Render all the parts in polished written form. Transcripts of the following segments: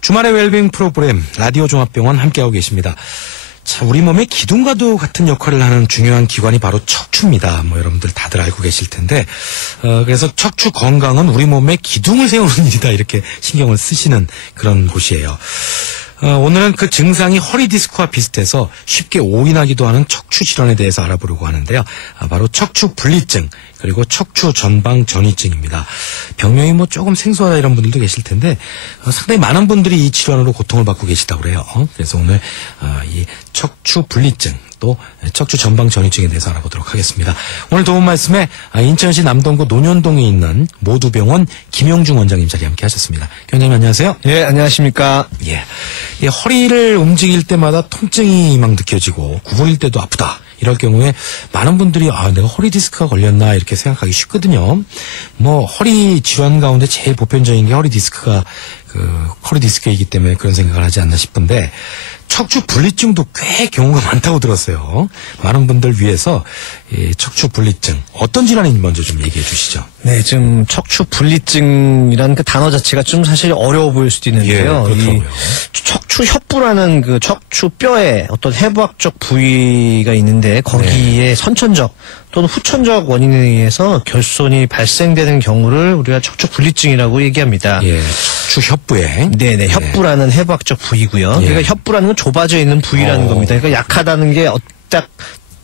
주말의 웰빙 프로그램 라디오 종합병원 함께하고 계십니다. 자, 우리 몸의 기둥과도 같은 역할을 하는 중요한 기관이 바로 척추입니다. 여러분들 다들 알고 계실 텐데, 그래서 척추 건강은 우리 몸의 기둥을 세우는 일이다, 이렇게 신경을 쓰시는 그런 곳이에요. 오늘은 그 증상이 허리 디스크와 비슷해서 쉽게 오인하기도 하는 척추 질환에 대해서 알아보려고 하는데요. 바로 척추 분리증, 그리고 척추 전방 전이증입니다. 병명이 조금 생소하다 이런 분들도 계실 텐데, 상당히 많은 분들이 이 질환으로 고통을 받고 계시다고 그래요. 그래서 오늘 이 척추 분리증, 또 척추 전방 전이증에 대해서 알아보도록 하겠습니다. 오늘 도움 말씀에 인천시 남동구 논현동에 있는 모두병원 김용중 원장님 자리 함께 하셨습니다. 원장님 안녕하세요. 예, 안녕하십니까. 예. 이 허리를 움직일 때마다 통증이 막 느껴지고 구부릴 때도 아프다. 이럴 경우에 많은 분들이 내가 허리 디스크가 걸렸나 이렇게 생각하기 쉽거든요. 허리 질환 가운데 제일 보편적인 게 허리 디스크이기 때문에 그런 생각을 하지 않나 싶은데, 척추 분리증도 꽤 경우가 많다고 들었어요. 많은 분들 위해서 이 척추 분리증 어떤 질환인지 먼저 좀 얘기해 주시죠. 네, 지금 척추 분리증이라는 그 단어 자체가 좀 사실 어려워 보일 수도 있는데요. 예, 이 척추 협부라는 그 척추 뼈에 어떤 해부학적 부위가 있는데 거기에 선천적 또는 후천적 원인에 의해서 결손이 발생되는 경우를 우리가 척추 분리증이라고 얘기합니다. 예, 척추 협부에. 네네, 협부라는 해부학적 부위고요. 예. 그러니까 협부라는 건 좁아져 있는 부위라는 겁니다. 그러니까 약하다는 게 딱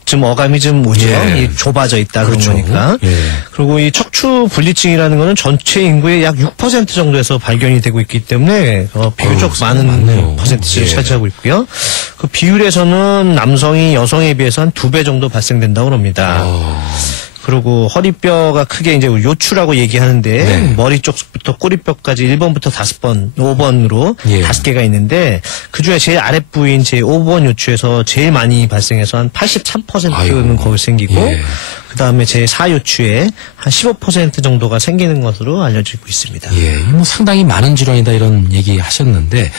좀 어감이 좀 오죠. 예. 좁아져 있다 그런 그렇죠. 거니까. 예. 그리고 이 척추 분리증이라는 거는 전체 인구의 약 6% 정도에서 발견이 되고 있기 때문에 비교적 많은 많네요. 퍼센트를 예. 차지하고 있고요. 그 비율에서는 남성이 여성에 비해서 한 2배 정도 발생된다고 합니다. 그리고 허리뼈가 크게 이제 요추라고 얘기하는데, 네. 머리 쪽부터 꼬리뼈까지 1번부터 5번, 5번으로 예. 5개가 있는데, 그 중에 제일 아랫부인 제 5번 요추에서 제일 많이 발생해서 한 83%는 아이고. 거기 생기고, 예. 그 다음에 제 4요추에 한 15% 정도가 생기는 것으로 알려지고 있습니다. 예, 상당히 많은 질환이다 이런 얘기 하셨는데,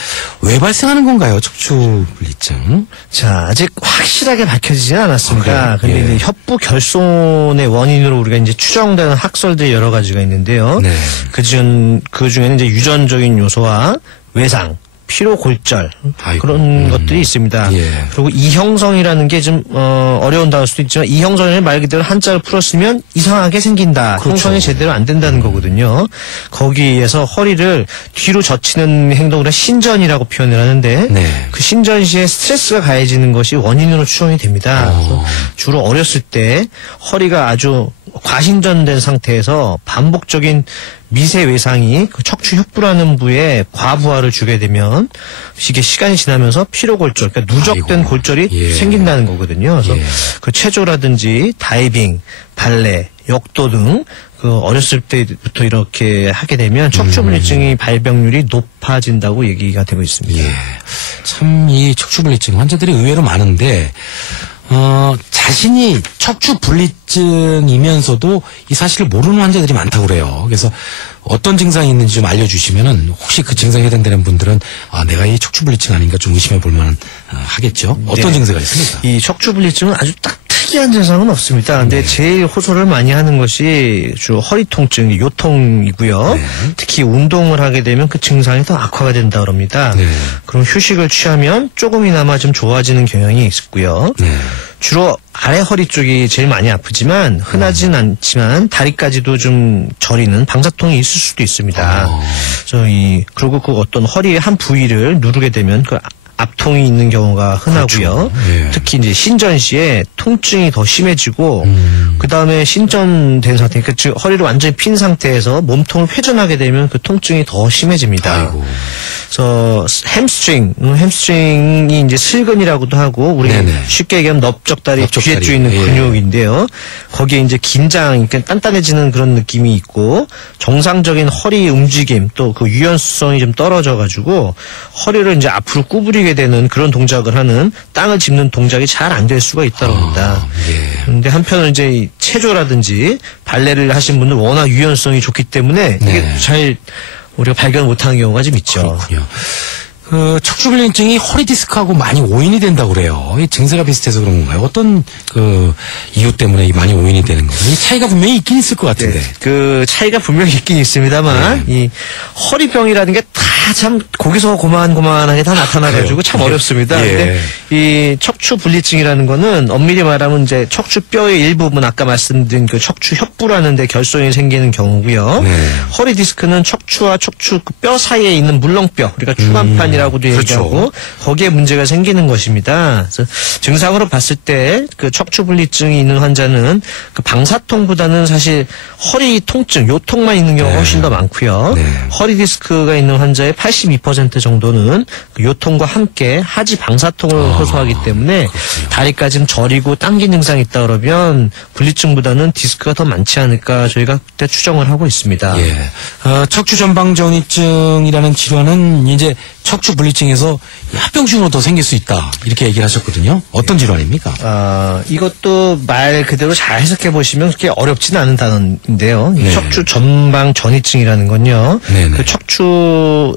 왜 발생하는 건가요, 척추 분리증? 자, 아직 확실하게 밝혀지지는 않았습니다. 그래요? 근데 예. 이제 협부 결손의 원인으로 우리가 이제 추정되는 학설들이 여러 가지가 있는데요. 네. 그 중에는 이제 유전적인 요소와 외상, 피로 골절 아이고. 그런 것들이 있습니다. 예. 그리고 이형성이라는 게 좀 어려운 단어일 수도 있지만, 이형성이 말 그대로 한자를 풀었으면 이상하게 생긴다. 그렇죠. 형성이 제대로 안 된다는 거거든요. 거기에서 허리를 뒤로 젖히는 행동을 신전이라고 표현을 하는데, 네. 그 신전 시에 스트레스가 가해지는 것이 원인으로 추정이 됩니다. 그래서 주로 어렸을 때 허리가 아주 과신전된 상태에서 반복적인 미세 외상이 그 척추 협부라는 부에 과부하를 주게 되면 이게 시간이 지나면서 피로골절, 그러니까 누적된 아이고. 골절이 예. 생긴다는 거거든요. 그래서 예. 그 체조라든지 다이빙, 발레, 역도 등 그 어렸을 때부터 이렇게 하게 되면 척추 분리증이 발병률이 높아진다고 얘기가 되고 있습니다. 예. 참 이 척추 분리증 환자들이 의외로 많은데, 자신이 척추 분리증이면서도 이 사실을 모르는 환자들이 많다고 그래요. 그래서 어떤 증상이 있는지 좀 알려주시면은, 혹시 그 증상에 해당되는 분들은 내가 이 척추 분리증 아닌가 좀 의심해 볼 만한 하겠죠. 어떤 네. 증세가 있습니까? 이 척추 분리증은 아주 딱 특이한 증상은 없습니다. 근데 제일 호소를 많이 하는 것이 주 허리 통증, 요통이고요. 네. 특히 운동을 하게 되면 그 증상이 더 악화가 된다고 합니다. 네. 그럼 휴식을 취하면 조금이나마 좀 좋아지는 경향이 있고요. 네. 주로 아래 허리 쪽이 제일 많이 아프지만, 흔하진 않지만 다리까지도 좀 저리는 방사통이 있을 수도 있습니다. 그래서 그리고 그 어떤 허리의 한 부위를 누르게 되면 그 압통이 있는 경우가 흔하고요. 그렇죠. 예. 특히 이제 신전 시에 통증이 더 심해지고, 그 다음에 신전된 상태, 그러니까 즉 허리를 완전히 핀 상태에서 몸통을 회전하게 되면 그 통증이 더 심해집니다. 아이고. 그래서 햄스트링이 이제 슬근이라고도 하고, 우리 네네. 쉽게 얘기하면 넓적다리 넓적다리. 뒤에 쭉 있는 예. 근육인데요. 거기에 이제 긴장, 그러니까 단단해지는 그런 느낌이 있고, 정상적인 허리 움직임, 또 그 유연성이 좀 떨어져가지고 허리를 이제 앞으로 구부리게 되는 그런 동작을 하는, 땅을 짚는 동작이 잘 안 될 수가 있다고 합니다. 예. 근데 한편으로는 이제 이 체조라든지 발레를 하신 분들 워낙 유연성이 좋기 때문에 이게 네. 잘 우리가 발견 못하는 경우가 좀 있죠. 그렇군요. 그 척추불면증이 허리 디스크하고 많이 오인이 된다고 그래요. 이 증세가 비슷해서 그런 건가요? 어떤 그 이유 때문에 많이 오인이 되는 건가요? 이 차이가 분명히 있긴 있을 것 같은데. 그 차이가 분명히 있긴 있습니다만, 이 허리병이라는 게 다 참 거기서 고만고만하게 다 나타나가지고 그래요? 참 어렵습니다. 예. 근데 이 척추 분리증이라는 거는 엄밀히 말하면 이제 척추뼈의 일부분 아까 말씀드린 그 척추 협부라는 데 결손이 생기는 경우고요. 네. 허리 디스크는 척추와 척추 그 뼈 사이에 있는 물렁뼈, 우리가 추간판이라고도 그렇죠. 얘기하고 거기에 문제가 생기는 것입니다. 그래서 증상으로 봤을 때 그 척추 분리증이 있는 환자는 그 방사통보다는 사실 허리 통증, 요통만 있는 경우가 훨씬 더 많고요. 네. 허리 디스크가 있는 환자의 82% 정도는 그 요통과 함께 하지 방사통을 호소하기 때문에 다리까지는 저리고 당긴 증상이 있다 그러면 분리증보다는 디스크가 더 많지 않을까 저희가 그때 추정을 하고 있습니다. 예. 척추 전방 전이증이라는 질환은 이제 척추 분리증에서 합병증으로 더 생길 수 있다. 이렇게 얘기를 하셨거든요. 어떤 질환입니까? 이것도 말 그대로 잘 해석해 보시면 그렇게 어렵지는 않은 단어인데요. 네. 척추 전방 전이증이라는 건요. 네네. 그 척추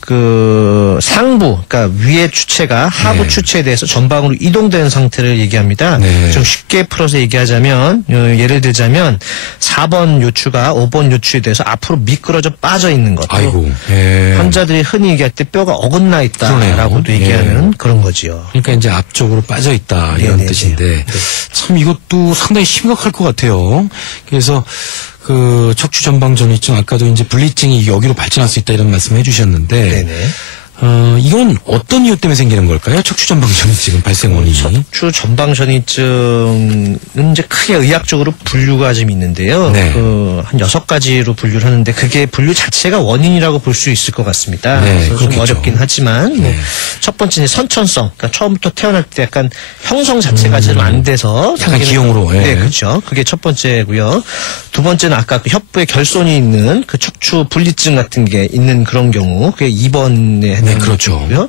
그 상부, 그러니까 위의 추체가 하부 네. 추체에 대해서 전방으로 이동되는 상태를 얘기합니다. 네. 좀 쉽게 풀어서 얘기하자면 예를 들자면 4번 요추가 5번 요추에 대해서 앞으로 미끄러져 빠져 있는 것. 아이고. 예. 환자들이 흔히 얘기할 때 뼈가 어긋나 있다라고도 그러네요. 얘기하는 그런 거지요. 그러니까 이제 앞쪽으로 빠져 있다 이런 네네네. 뜻인데 참 이것도 상당히 심각할 것 같아요. 그래서 그 척추 전방 전이증 아까도 이제 분리증이 여기로 발전할 수 있다 이런 말씀해 주셨는데 네네. 이건 어떤 이유 때문에 생기는 걸까요? 척추 전방 전이증 발생 원인이. 척추 전방 전이증은 이제 크게 의학적으로 분류가 좀 있는데요. 네. 한 6가지로 분류를 하는데 그게 분류 자체가 원인이라고 볼 수 있을 것 같습니다. 네, 그래서 좀 그렇겠죠. 어렵긴 하지만 네. 첫 번째는 선천성. 그러니까 처음부터 태어날 때 약간 형성 자체가 좀 안 돼서 약간 생기는 기형으로, 예. 네, 그렇죠. 그게 첫 번째고요. 두 번째는 아까 그 협부에 결손이 있는 그 척추 분리증 같은 게 있는 그런 경우 그게 2번에 해당하는 네, 그렇죠. 거고요.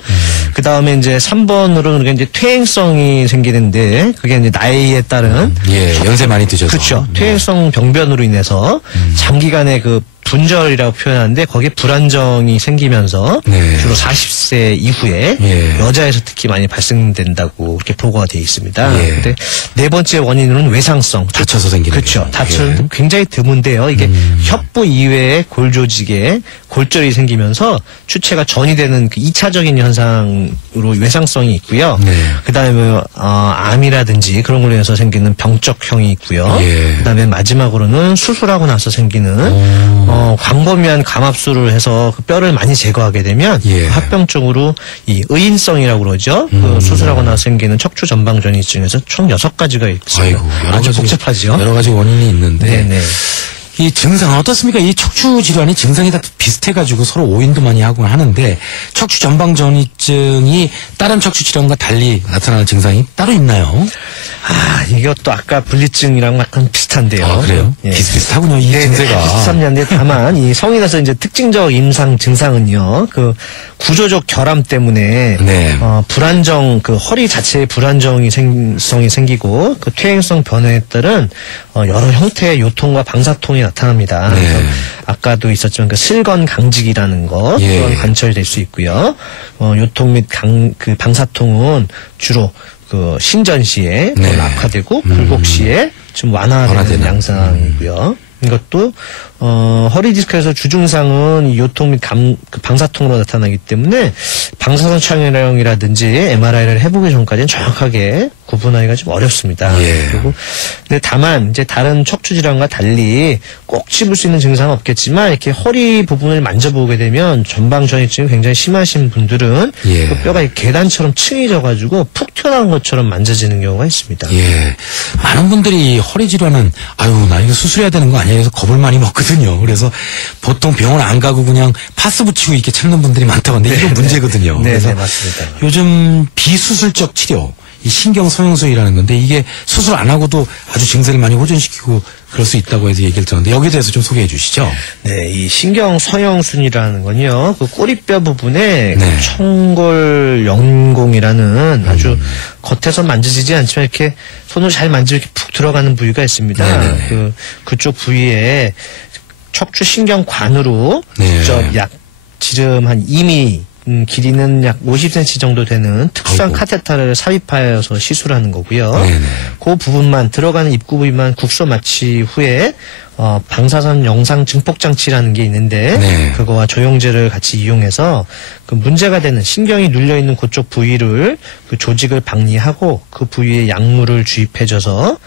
그 다음에 이제 3번으로는 그게 이제 퇴행성이 생기는데 그게 이제 나이에 따른 예, 연세 많이 드셔서. 그렇죠. 퇴행성 병변으로 인해서 장기간의 그 분절이라고 표현하는데 거기에 불안정이 생기면서 네. 주로 40세 이후에 예. 여자에서 특히 많이 발생된다고 그렇게 보고가 되어 있습니다. 예. 근데 네 번째 원인으로는 외상성. 다쳐서 생기는 그렇죠. 거죠. 다쳐는 예. 굉장히 드문데요. 이게 협부 이외에 골 조직에 골절이 생기면서 추체가 전이 되는 그 2차적인 현상으로 외상성이 있고요. 네. 그다음에 암이라든지 그런 걸로 인해서 생기는 병적형이 있고요. 예. 그다음에 마지막으로는 수술하고 나서 생기는 광범위한 감압술을 해서 그 뼈를 많이 제거하게 되면 예. 합병증으로 이 의인성이라고 그러죠. 그 수술하고 나서 생기는 척추 전방 전이증에서 총 6가지가 있습니다. 아이고, 여러 아주 가지, 복잡하죠. 여러 가지 원인이 있는데. 네네. 이 증상은 어떻습니까? 이 척추 질환이 증상이 다 비슷해가지고 서로 오인도 많이 하고 하는데 척추 전방 전이증이 다른 척추 질환과 달리 나타나는 증상이 따로 있나요? 이것도 아까 분리증이랑 약간 비슷한데요. 아, 그래요? 예. 비슷비슷하군요, 이 증세가. 비슷합니다. 다만 이 성인에서 이제 특징적 임상 증상은요. 그 구조적 결함 때문에 네. 불안정 그 허리 자체에 불안정이 성이 생기고 그 퇴행성 변화에 따른 여러 형태의 요통과 방사통이 나타납니다. 네. 그래서 아까도 있었지만 그 슬건 강직이라는 것 예. 또한 관철될 수 있고요. 요통 및 그 방사통은 주로 그 신전 시에 네. 악화되고 불복 시에 좀 완화되는 완화되는. 양상이고요. 이것도 허리 디스크에서 주증상은 이 요통 및 그 방사통으로 나타나기 때문에 방사선 촬영이라든지 MRI를 해보기 전까지는 정확하게 구분하기가 좀 어렵습니다. 예. 그리고 근데 다만 이제 다른 척추 질환과 달리 꼭 집을 수 있는 증상은 없겠지만 이렇게 허리 부분을 만져보게 되면 전방 전이증이 굉장히 심하신 분들은 예. 그 뼈가 계단처럼 층이 져가지고 푹 튀어나온 것처럼 만져지는 경우가 있습니다. 예. 많은 분들이 허리 질환은, 아유, 나 이거 수술해야 되는 거 아니야? 해서 겁을 많이 먹거든요. 그래서 보통 병원 안 가고 그냥 파스 붙이고 이렇게 참는 분들이 많다고 하는데 이거 문제거든요. 네, 그래서 네, 맞습니다. 요즘 비수술적 치료, 이 신경 성형술이라는 건데 이게 수술 안 하고도 아주 증세를 많이 호전시키고 그럴 수 있다고 해서 얘기를 들었는데 여기에 대해서 좀 소개해 주시죠. 네, 이 신경 성형순이라는 건요, 그 꼬리뼈 부분에 네. 그 청골 연공이라는 아주 겉에서 만져지지 않지만 이렇게 손으로 잘 만지면 이렇게 푹 들어가는 부위가 있습니다. 네네네. 그쪽 부위에 척추 신경관으로 네. 직접 약 지름 한 2mm 길이는 약 50cm 정도 되는 특수한 아이고. 카테터를 삽입하여서 시술하는 거고요. 네네. 그 부분만 들어가는 입구 부위만 국소 마취 후에 방사선 영상 증폭 장치라는 게 있는데 네. 그거와 조영제를 같이 이용해서 그 문제가 되는 신경이 눌려 있는 그쪽 부위를 그 조직을 박리하고 그 부위에 약물을 주입해줘서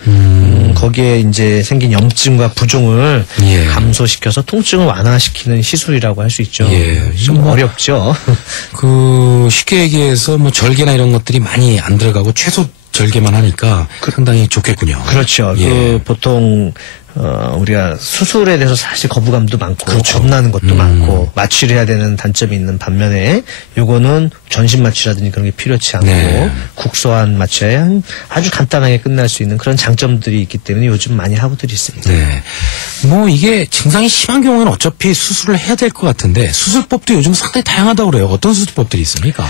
거기에 이제 생긴 염증과 부종을 예. 감소시켜서 통증을 완화시키는 시술이라고 할 수 있죠. 예. 좀 뭐 어렵죠. 그 쉽게 얘기해서 뭐 절개나 이런 것들이 많이 안 들어가고 최소 절개만 하니까 상당히 좋겠군요. 그렇죠. 예. 그 보통 우리가 수술에 대해서 사실 거부감도 많고 그렇죠. 겁나는 것도 많고 마취를 해야 되는 단점이 있는 반면에 요거는 전신 마취라든지 그런 게 필요치 않고 네. 국소한 마취에 아주 간단하게 끝날 수 있는 그런 장점들이 있기 때문에 요즘 많이 하고들 있습니다. 네. 뭐 이게 증상이 심한 경우에는 어차피 수술을 해야 될 것 같은데 수술법도 요즘 상당히 다양하다고 그래요. 어떤 수술법들이 있습니까?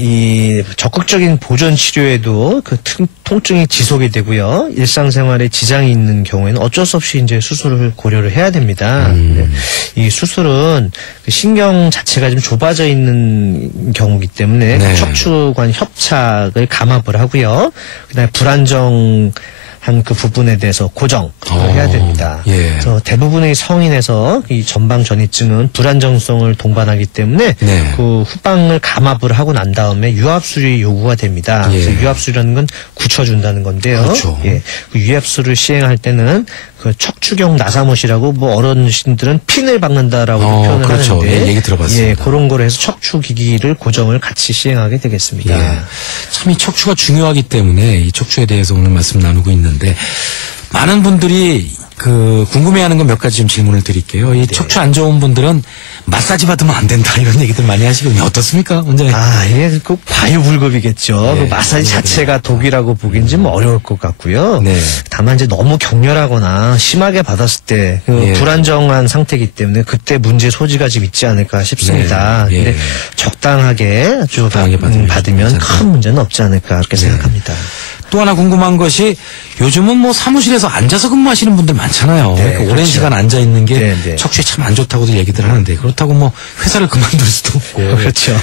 이 적극적인 보존 치료에도 그 통증이 지속이 되고요. 일상생활에 지장이 있는 경우에는 어쩔 수 없이 이제 수술을 고려를 해야 됩니다. 네. 이 수술은 그 신경 자체가 좀 좁아져 있는 경우이기 때문에 네. 그 척추관 협착을 감압을 하고요. 그다음에 불안정한 그 부분에 대해서 고정을 해야 됩니다. 예. 그래서 대부분의 성인에서 이 전방 전이증은 불안정성을 동반하기 때문에 네. 그 후방을 감압을 하고 난 다음에 유압술이 요구가 됩니다. 예. 그래서 유압술이라는 건 굳혀준다는 건데요. 그렇죠. 예. 그 유압술을 시행할 때는 그 척추경 나사못이라고 뭐 어르신들은 핀을 박는다라고 표현을 그렇죠. 하는데 예, 얘기 들어봤습니다. 예, 그런 거로 해서 척추 기기를 고정을 같이 시행하게 되겠습니다. 예. 참 이 척추가 중요하기 때문에 이 척추에 대해서 오늘 말씀 나누고 있는데 많은 분들이 그 궁금해하는 건 몇 가지 좀 질문을 드릴게요. 이 척추 안 좋은 분들은 마사지 받으면 안 된다 이런 얘기들 많이 하시거든요. 어떻습니까, 원장님? 이게 꼭 과유불급이겠죠. 네, 그 마사지 자체가 독이라고 보긴 좀 어려울 것 같고요. 네. 다만 이제 너무 격렬하거나 심하게 받았을 때 그 예. 불안정한 상태이기 때문에 그때 문제 소지가 좀 있지 않을까 싶습니다. 네, 예. 근데 적당하게 아주 적당하게 받으면 괜찮다. 큰 문제는 없지 않을까 그렇게 생각합니다. 또 하나 궁금한 것이 요즘은 뭐 사무실에서 앉아서 근무하시는 분들 많잖아요. 네, 그러니까 오랜 그렇죠. 시간 앉아 있는 게 네, 네. 척추에 참 안 좋다고들 얘기들 하는데 그렇다고 뭐 회사를 그만둘 수도 없고 그렇죠.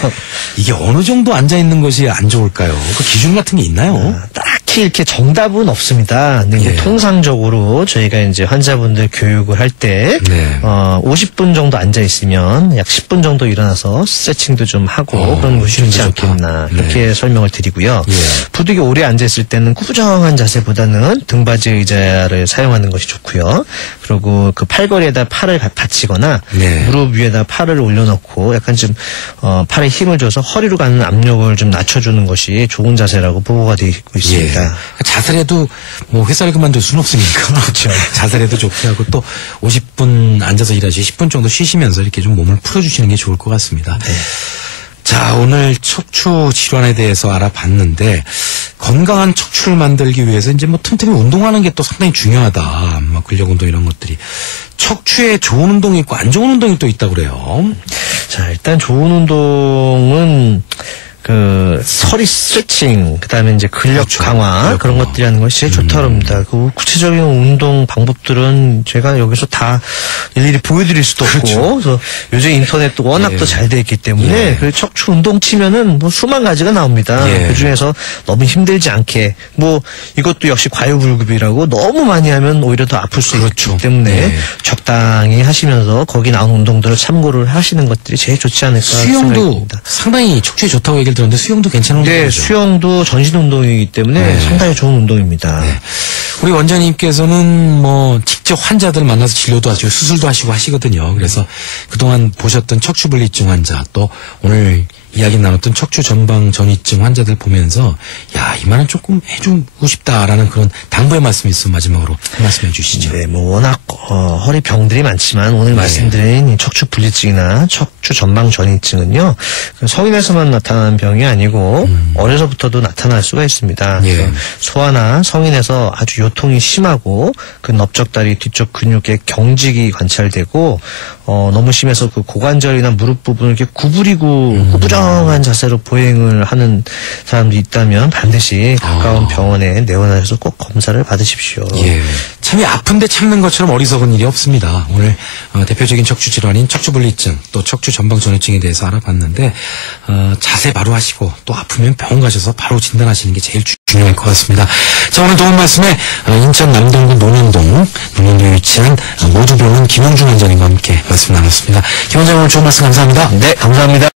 이게 어느 정도 앉아 있는 것이 안 좋을까요? 그 기준 같은 게 있나요? 딱히 이렇게 정답은 없습니다. 근데 이제 예. 통상적으로 저희가 이제 환자분들 교육을 할 때, 네. 50분 정도 앉아 있으면 약 10분 정도 일어나서 스트레칭도 좀 하고 그런 것이 좋지 좋다. 않겠나 네. 그렇게 설명을 드리고요. 예. 부득이 오래 앉아 있을 때는 꾸준한 자세보다는 등받이 의자를 사용하는 것이 좋고요. 그리고 그 팔걸이에다 팔을 받치거나 네. 무릎 위에다 팔을 올려놓고 약간 좀 팔에 힘을 줘서 허리로 가는 압력을 좀 낮춰주는 것이 좋은 자세라고 보고가 되고 있습니다. 자살해도 뭐 회사를 그만둘 수는 없으니까. 그렇죠. 자살해도 좋게 하고 또 50분 앉아서 일하시 10분 정도 쉬시면서 이렇게 좀 몸을 풀어주시는 게 좋을 것 같습니다. 네. 자, 오늘 척추 질환에 대해서 알아봤는데 건강한 척추를 만들기 위해서 이제 뭐 틈틈이 운동하는 게 또 상당히 중요하다. 뭐 근력 운동 이런 것들이 척추에 좋은 운동이 있고 안 좋은 운동이 또 있다고 그래요. 자, 일단 좋은 운동은 그 허리 스트레칭, 그다음에 이제 근력 그렇죠. 강화 근력 그런 강화. 것들이 하는 것이 제일 좋다고 합니다. 그 구체적인 운동 방법들은 제가 여기서 다 일일이 보여드릴 수도 없고, 그래서 요즘 인터넷도 워낙 예. 또 잘 돼 있기 때문에 예. 그 척추 운동 치면은 뭐 수만 가지가 나옵니다. 예. 그 중에서 너무 힘들지 않게 뭐 이것도 역시 과유불급이라고 너무 많이 하면 오히려 더 아플 수 그렇죠. 있기 때문에 예. 적당히 하시면서 거기 나온 운동들을 참고를 하시는 것들이 제일 좋지 않을까 생각이 수영도 듭니다. 상당히 척추에 좋다고 얘기를 들었는데 수영도 괜찮은 네, 거죠? 수영도 전신 운동이기 때문에 네. 상당히 좋은 운동입니다. 우리 원장님께서는 뭐 직접 환자들 만나서 진료도 하시고 수술도 하시고 하시거든요. 그래서 그동안 보셨던 척추분리증 환자 또 오늘 이야기 나눴던 척추 전방 전이증 환자들 보면서 야, 이만은 조금 해주고 싶다라는 그런 당부의 말씀이 있으면 마지막으로 한 말씀 해주시죠. 네, 뭐 워낙 허리 병들이 많지만 오늘 말씀드린 이 척추 분리증이나 척추 전방 전이증은요 그 성인에서만 나타나는 병이 아니고 어려서부터도 나타날 수가 있습니다. 예. 그래서 소아나 성인에서 아주 요통이 심하고 그 넓적다리 뒤쪽 근육의 경직이 관찰되고 너무 심해서 그 고관절이나 무릎 부분을 이렇게 구부리고 구부정한 자세로 보행을 하는 사람도 있다면 반드시 가까운 병원에 내원하셔서 꼭 검사를 받으십시오. 예. 참이 아픈데 참는 것처럼 어리석은 일이 없습니다. 오늘 대표적인 척추 질환인 척추분리증 또 척추 전방전해증에 대해서 알아봤는데 자세 바로 하시고 또 아프면 병원 가셔서 바로 진단하시는 게 제일 중요할 것 같습니다. 자, 오늘 도움 말씀에 인천 남동구 논현동에 위치한 모두병원 김영중 원장님과 함께 말씀 나눴습니다. 김 원장님 오늘 좋은 말씀 감사합니다. 네, 감사합니다.